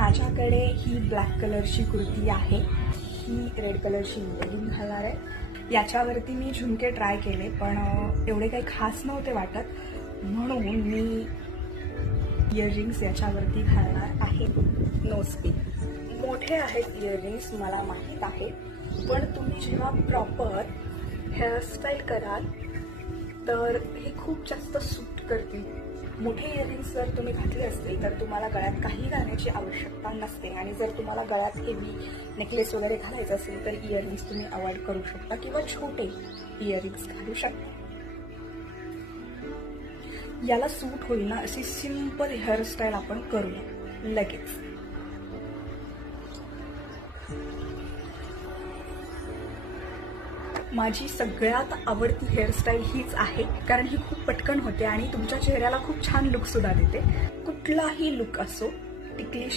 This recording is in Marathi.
माझ्याकडे ही ब्लॅक कलरची कुर्ती आहे, ही रेड कलरची इयरिंग घालणार आहे। याच्यावरती मी झुमके ट्राय केले पण एवढे काही खास नव्हते वाटत, म्हणून मी इयरिंग्स याच्यावरती घालणार आहे। नोस्पिन मोठे आहेत इयरिंग्स मला माहीत आहे, पण तुम्ही जेव्हा प्रॉपर हेअरस्टाईल कराल तर हे खूप जास्त सूट करतील। मोठे इयरिंग्स जर तुम्ही घातले असतील तर तुम्हाला गळ्यात काही घालण्याची आवश्यकता नसते, आणि जर तुम्हाला गळ्यात हेवी नेकलेस वगैरे घालायचं असेल तर इयरिंग्स तुम्ही अवॉइड करू शकता किंवा छोटे इयरिंग्स घालू शकता। याला सूट होईल ना अशी सिंपल हेअरस्टाईल आपण करूया लगेच। माझी सगळ्यात आवडती हेअरस्टाईल हीच आहे, कारण ही खूप पटकन होते आणि तुमच्या चेहऱ्याला खूप छान लुक सुद्धा देते। कुठलाही लुक असो, टिकली